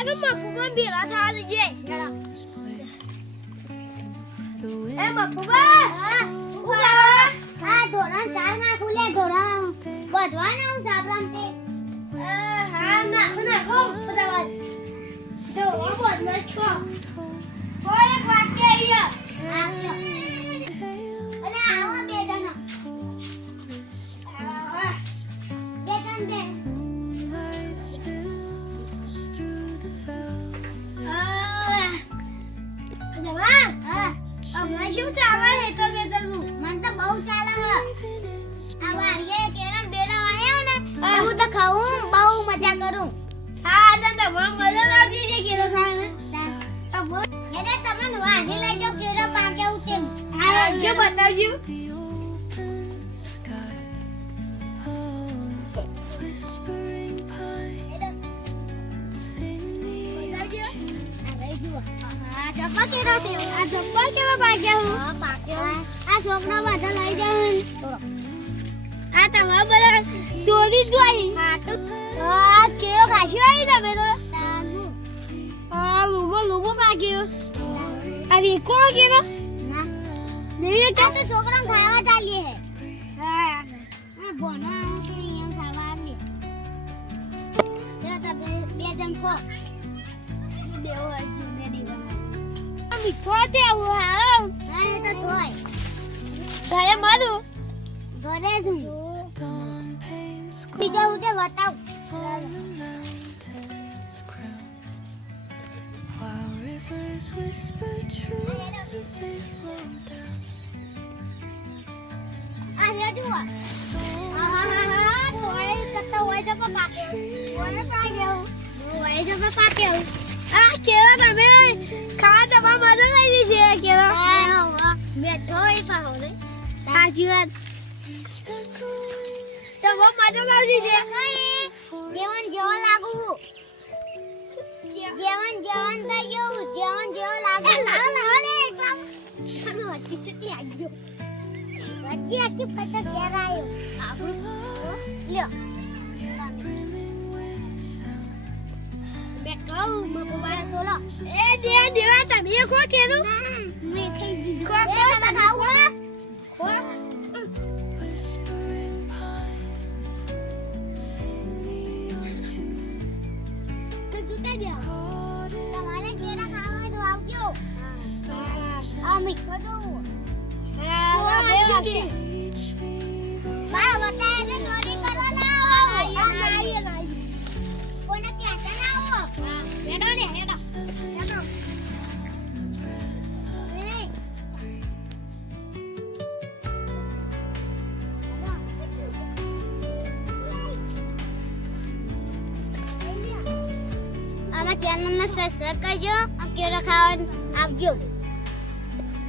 hello મફુબા ભેગા થવા જઈએ એ મફુબા હા ધોરણ 4 માં ખુલે ધોરણ બધવાનું સાબરામ તે હા નાખો બરાબર તો બધમાં છો કોઈ એક વાક્ય અહીંયા અલે આવો બે જણો બે જણ બે જવા હા અમે શું ચાલે હેતર બેતરનું મન તો બહુ ચાલે હ આ વાડીએ કેરમ બેરા આયા ને હું તો ખાઉં બહુ મજા કરું હા દાદા મજા આવતી છે કેરો ખાને એને તમને વાડી લઈ જાવ કેરો પાકે ઉતેમ આ જો બતાવજો જપ્પા કેરો છે આ જપ્પા કેવા પાક્યા હું હા પાક્યો આ છોકરા બધા લઈ જાવ આ તમારા બધા ચોરી જોઈ આ કેવો ખાસી આવી તમે તો આ લોબો પાક્યો આ વીકો કેવો ના નહીં આ તો છોકરા ખાવા ચાલીએ હે હા આ ભોના કે અહીંયા ખાવા લે તો બે જણ કો દેવો હજી મેડી બના આ મીઠો તે આવો હા હા એ તો થોય ઘરે મારું ઘરે છું બીજા ઉતે બતાવ આ રે જુઓ હા થોય કતો હોય તો પાકે હોય પાકે હોય તો પાકે આ કેવા તમે ખા દવા મજા આવી છે કેવા હા બેઠો એ પાહો રે સાચી વાત તો બહુ મજા આવી છે જેવન જેવો લાગુ જેવન જેવન થઈ ગયું જેવન જેવો લાગે લાવો રે એકદમ હજી ચટલી આવી ગયો વચ્ચે આખી ફટક ઘેર આવ્યો લ્યો બેઠો મગવા બોલો એ દેવા તમે ખો કેનું મેં ખાઈ દીધું ખો તમે ખાવું ખો તો જુતા જાઓ તમારે કેળા ખાવા હોય તો આવજો આ મીઠો તો હા બે આપશે બા બતાય ને ચોરી કરવા ના આવો કોને પ્યાસા ના આવો હેડો ને હેડો આમાં ચેનલને સબસ્ક્રાઇબ કરજો અને કેળા ખાવા આવજો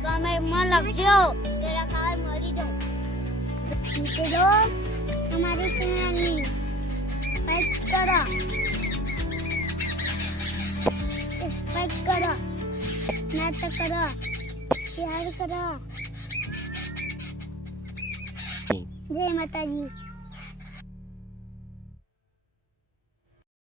તો અમે માં લખજો કેળા ખાવા મરી જાવ નીચે જો અમારી ચેનલની લાઈક કરો નાટક કરો શેર કરો જય માતાજી